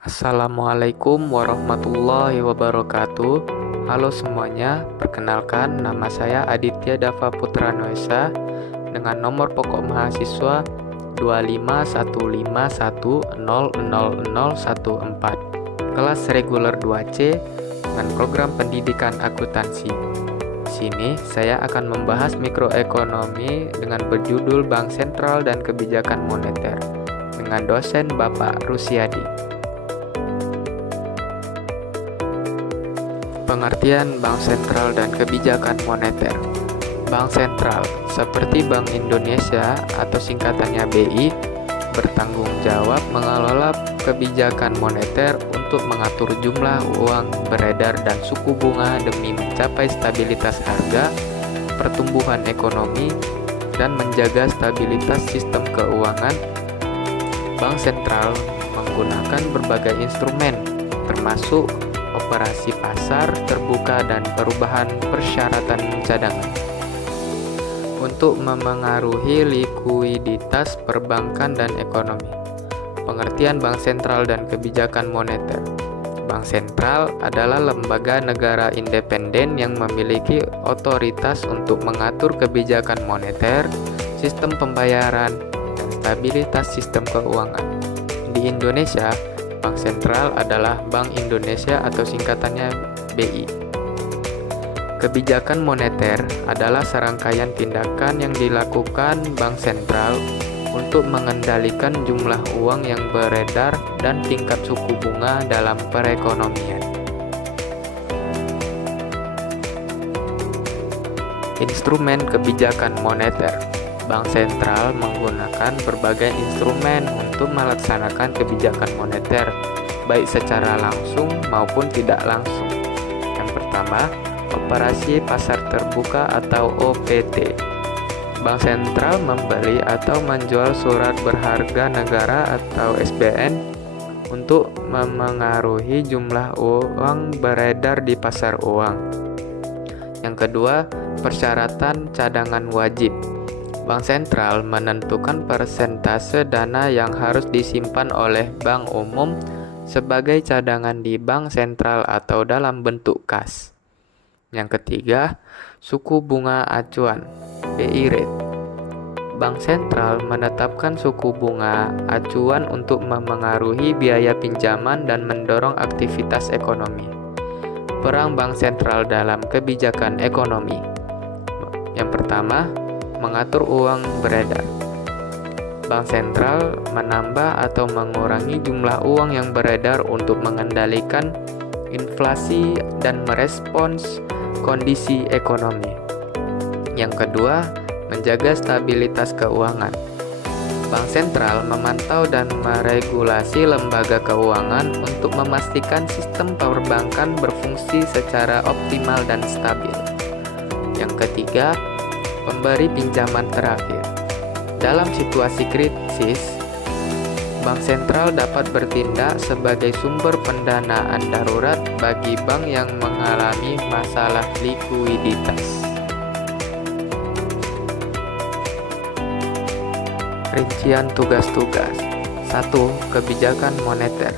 Assalamualaikum warahmatullahi wabarakatuh. Halo semuanya, perkenalkan nama saya Aditya Dava Putra Noesa dengan nomor pokok mahasiswa 25151000014, kelas reguler 2C dengan program pendidikan akuntansi. Di sini saya akan membahas mikroekonomi dengan berjudul Bank Sentral dan Kebijakan Moneter dengan dosen Bapak Rusiadi. Pengertian Bank Sentral dan Kebijakan Moneter. Bank Sentral, seperti Bank Indonesia atau singkatannya BI, bertanggung jawab mengelola kebijakan moneter untuk mengatur jumlah uang beredar dan suku bunga demi mencapai stabilitas harga, pertumbuhan ekonomi, dan menjaga stabilitas sistem keuangan. Bank Sentral menggunakan berbagai instrumen, termasuk operasi pasar terbuka dan perubahan persyaratan cadangan untuk memengaruhi likuiditas perbankan dan ekonomi. Pengertian Bank Sentral dan Kebijakan Moneter. Bank Sentral adalah lembaga negara independen yang memiliki otoritas untuk mengatur kebijakan moneter, sistem pembayaran, dan stabilitas sistem keuangan. Di Indonesia, Bank Sentral adalah Bank Indonesia atau singkatannya BI. Kebijakan moneter adalah serangkaian tindakan yang dilakukan Bank Sentral untuk mengendalikan jumlah uang yang beredar dan tingkat suku bunga dalam perekonomian. Instrumen kebijakan moneter. Bank Sentral menggunakan berbagai instrumen untuk melaksanakan kebijakan moneter, baik secara langsung maupun tidak langsung. Yang pertama, operasi pasar terbuka atau OPT. Bank Sentral membeli atau menjual surat berharga negara atau SBN untuk memengaruhi jumlah uang beredar di pasar uang. Yang kedua, persyaratan cadangan wajib. Bank Sentral menentukan persentase dana yang harus disimpan oleh bank umum sebagai cadangan di bank sentral atau dalam bentuk kas. Yang ketiga, suku bunga acuan (BI rate). Bank Sentral menetapkan suku bunga acuan untuk memengaruhi biaya pinjaman dan mendorong aktivitas ekonomi. Peran Bank Sentral dalam kebijakan ekonomi. Yang pertama, mengatur uang beredar. Bank Sentral menambah atau mengurangi jumlah uang yang beredar untuk mengendalikan inflasi dan merespons kondisi ekonomi. Yang kedua, menjaga stabilitas keuangan. Bank Sentral memantau dan meregulasi lembaga keuangan untuk memastikan sistem perbankan berfungsi secara optimal dan stabil. Yang ketiga, pemberi pinjaman terakhir. Dalam situasi krisis, Bank Sentral dapat bertindak sebagai sumber pendanaan darurat bagi bank yang mengalami masalah likuiditas. Rincian tugas-tugas. 1. Kebijakan moneter.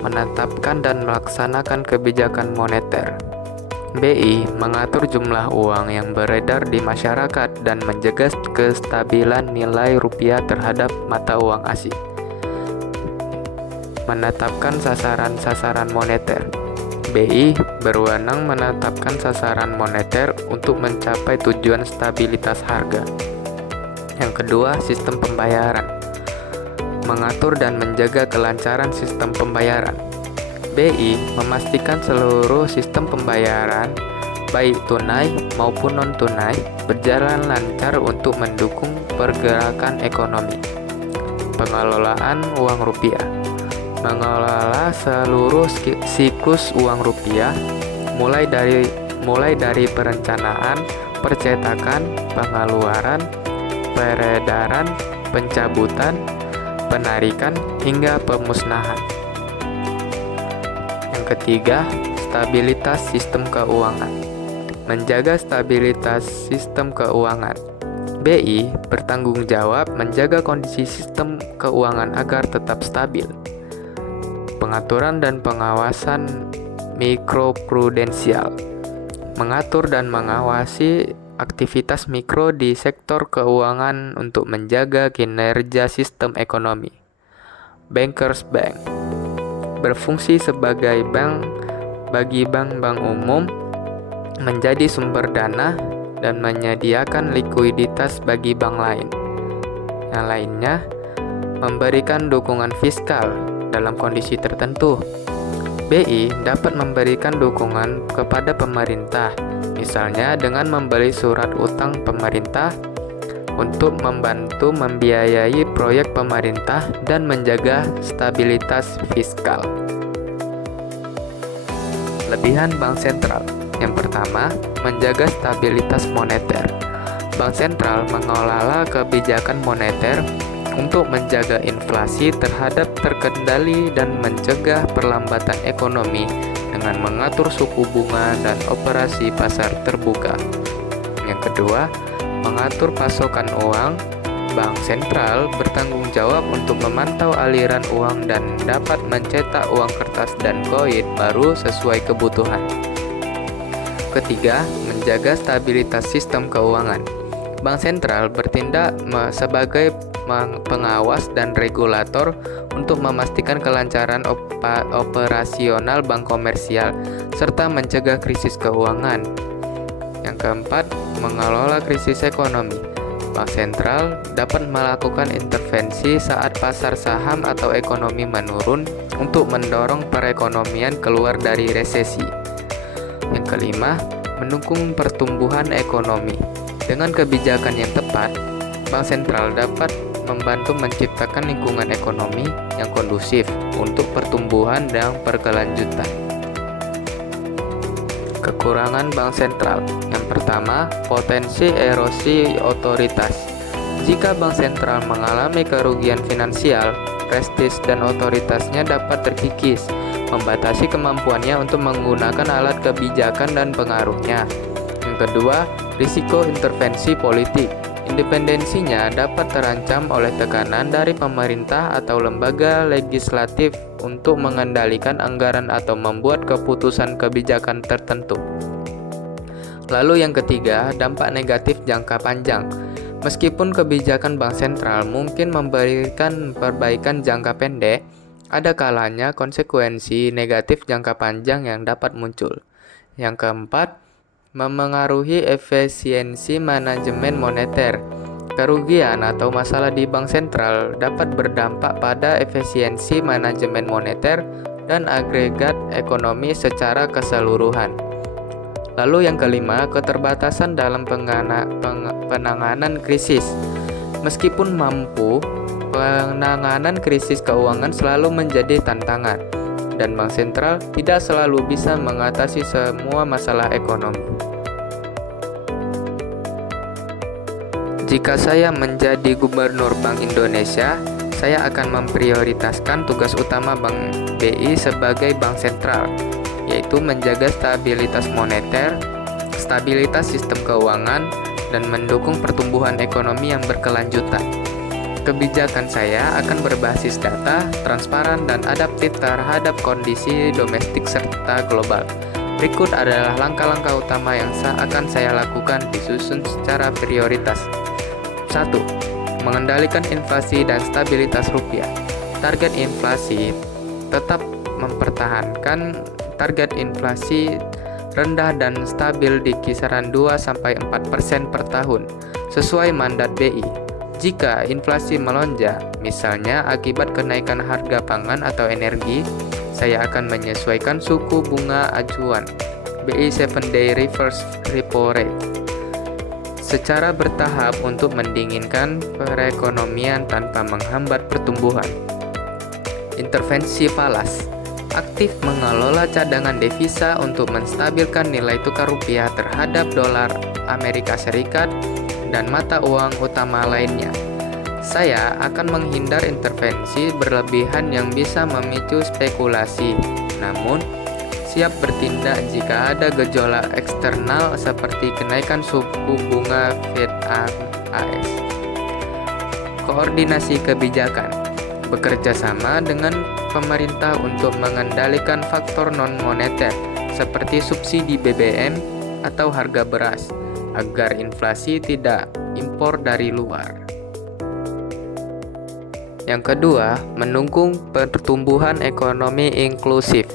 Menetapkan dan melaksanakan kebijakan moneter. BI mengatur jumlah uang yang beredar di masyarakat dan menjaga kestabilan nilai rupiah terhadap mata uang asing. Menetapkan sasaran-sasaran moneter. BI berwenang menetapkan sasaran moneter untuk mencapai tujuan stabilitas harga. Yang kedua, sistem pembayaran. Mengatur dan menjaga kelancaran sistem pembayaran. BI memastikan seluruh sistem pembayaran, baik tunai maupun non-tunai, berjalan lancar untuk mendukung pergerakan ekonomi. Pengelolaan uang rupiah. Mengelola seluruh siklus uang rupiah, mulai dari perencanaan, percetakan, pengeluaran, peredaran, pencabutan, penarikan, hingga pemusnahan. Ketiga, stabilitas sistem keuangan. Menjaga stabilitas sistem keuangan. BI bertanggung jawab menjaga kondisi sistem keuangan agar tetap stabil. Pengaturan dan pengawasan mikroprudensial. Mengatur dan mengawasi aktivitas mikro di sektor keuangan untuk menjaga kinerja sistem ekonomi. Bankers Bank berfungsi sebagai bank bagi bank-bank umum, menjadi sumber dana dan menyediakan likuiditas bagi bank lain. Yang lainnya, memberikan dukungan fiskal dalam kondisi tertentu. BI dapat memberikan dukungan kepada pemerintah, misalnya dengan membeli surat utang pemerintah untuk membantu membiayai proyek pemerintah dan menjaga stabilitas fiskal. Kelebihan bank sentral. Yang pertama, menjaga stabilitas moneter. Bank sentral mengelola kebijakan moneter untuk menjaga inflasi terkendali dan mencegah perlambatan ekonomi dengan mengatur suku bunga dan operasi pasar terbuka. Yang kedua, mengatur pasokan uang. Bank sentral bertanggung jawab untuk memantau aliran uang dan dapat mencetak uang kertas dan koin baru sesuai kebutuhan. Ketiga, menjaga stabilitas sistem keuangan. Bank sentral bertindak sebagai pengawas dan regulator untuk memastikan kelancaran operasional bank komersial serta mencegah krisis keuangan. Yang keempat, mengelola krisis ekonomi. Bank sentral dapat melakukan intervensi saat pasar saham atau ekonomi menurun untuk mendorong perekonomian keluar dari resesi. Yang kelima, mendukung pertumbuhan ekonomi. Dengan kebijakan yang tepat, Bank sentral dapat membantu menciptakan lingkungan ekonomi yang kondusif untuk pertumbuhan dan berkelanjutan. Kekurangan bank sentral. Yang pertama, potensi erosi otoritas. Jika bank sentral mengalami kerugian finansial, prestis dan otoritasnya dapat terkikis, membatasi kemampuannya untuk menggunakan alat kebijakan dan pengaruhnya. Yang kedua, risiko intervensi politik. Independensinya dapat terancam oleh tekanan dari pemerintah atau lembaga legislatif untuk mengendalikan anggaran atau membuat keputusan kebijakan tertentu. Lalu yang ketiga, dampak negatif jangka panjang. Meskipun kebijakan bank sentral mungkin memberikan perbaikan jangka pendek, ada kalanya konsekuensi negatif jangka panjang yang dapat muncul. Yang keempat, memengaruhi efisiensi manajemen moneter. Kerugian atau masalah di bank sentral dapat berdampak pada efisiensi manajemen moneter dan agregat ekonomi secara keseluruhan. Lalu yang kelima, keterbatasan dalam penanganan krisis. Meskipun mampu, penanganan krisis keuangan selalu menjadi tantangan, dan bank sentral tidak selalu bisa mengatasi semua masalah ekonomi. Jika saya menjadi gubernur Bank Indonesia, saya akan memprioritaskan tugas utama Bank BI sebagai bank sentral, yaitu menjaga stabilitas moneter, stabilitas sistem keuangan, dan mendukung pertumbuhan ekonomi yang berkelanjutan. Kebijakan saya akan berbasis data, transparan, dan adaptif terhadap kondisi domestik serta global. Berikut adalah langkah-langkah utama yang akan saya lakukan disusun secara prioritas. 1. Mengendalikan inflasi dan stabilitas rupiah. Target inflasi tetap mempertahankan target inflasi rendah dan stabil di kisaran 2-4% per tahun, sesuai mandat BI. Jika inflasi melonjak, misalnya akibat kenaikan harga pangan atau energi, saya akan menyesuaikan suku bunga acuan BI 7-day reverse repo rate secara bertahap untuk mendinginkan perekonomian tanpa menghambat pertumbuhan. Intervensi falas. Aktif mengelola cadangan devisa untuk menstabilkan nilai tukar rupiah terhadap dolar Amerika Serikat dan mata uang utama lainnya. Saya akan menghindar intervensi berlebihan yang bisa memicu spekulasi, namun siap bertindak jika ada gejolak eksternal seperti kenaikan suku bunga Fed AS. Koordinasi kebijakan. Bekerja sama dengan pemerintah untuk mengendalikan faktor non-moneter seperti subsidi BBM atau harga beras agar inflasi tidak impor dari luar. Yang kedua, mendukung pertumbuhan ekonomi inklusif.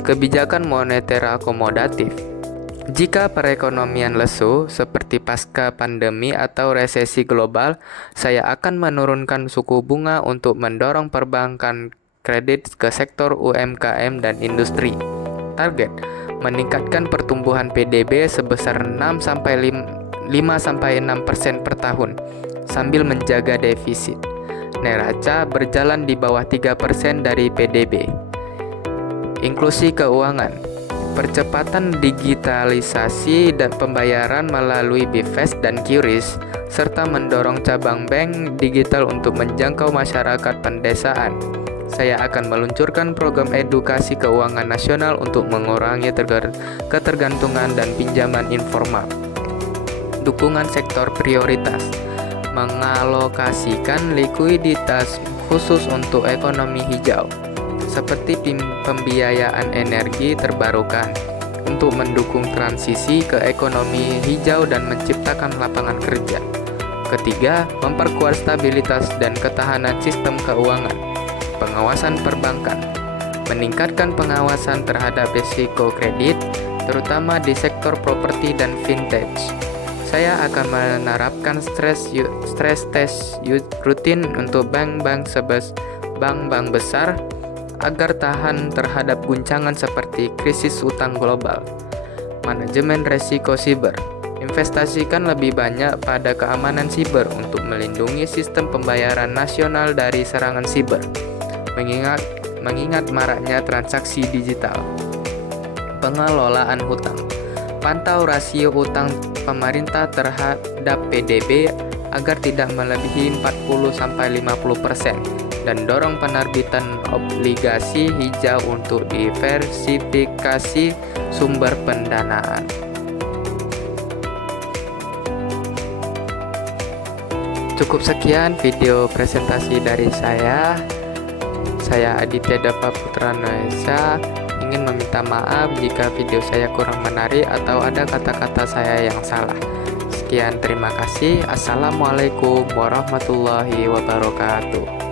Kebijakan moneter akomodatif. Jika perekonomian lesu seperti pasca pandemi atau resesi global, saya akan menurunkan suku bunga untuk mendorong perbankan kredit ke sektor UMKM dan industri. Target: meningkatkan pertumbuhan PDB sebesar 5-6% per tahun sambil menjaga defisit neraca berjalan di bawah 3% dari PDB. Inklusi keuangan. Percepatan digitalisasi dan pembayaran melalui BIFAS dan QRIS, serta mendorong cabang bank digital untuk menjangkau masyarakat pedesaan. Saya akan meluncurkan program edukasi keuangan nasional untuk mengurangi ketergantungan dan pinjaman informal. Dukungan sektor prioritas. Mengalokasikan likuiditas khusus untuk ekonomi hijau, seperti pembiayaan energi terbarukan untuk mendukung transisi ke ekonomi hijau dan menciptakan lapangan kerja. Ketiga, memperkuat stabilitas dan ketahanan sistem keuangan. Pengawasan perbankan. Meningkatkan pengawasan terhadap risiko kredit, terutama di sektor properti dan fintech. Saya akan menerapkan stress test rutin untuk bank-bank besar agar tahan terhadap guncangan seperti krisis utang global. Manajemen resiko siber. Investasikan lebih banyak pada keamanan siber untuk melindungi sistem pembayaran nasional dari serangan siber, mengingat maraknya transaksi digital. Pengelolaan hutang. Pantau rasio utang pemerintah terhadap PDB agar tidak melebihi 40-50%. Dan dorong penerbitan obligasi hijau untuk diversifikasi sumber pendanaan. Cukup sekian video presentasi dari saya. Saya Aditya Dava Putra Noesa ingin meminta maaf jika video saya kurang menarik atau ada kata-kata saya yang salah. Sekian, terima kasih. Assalamualaikum warahmatullahi wabarakatuh.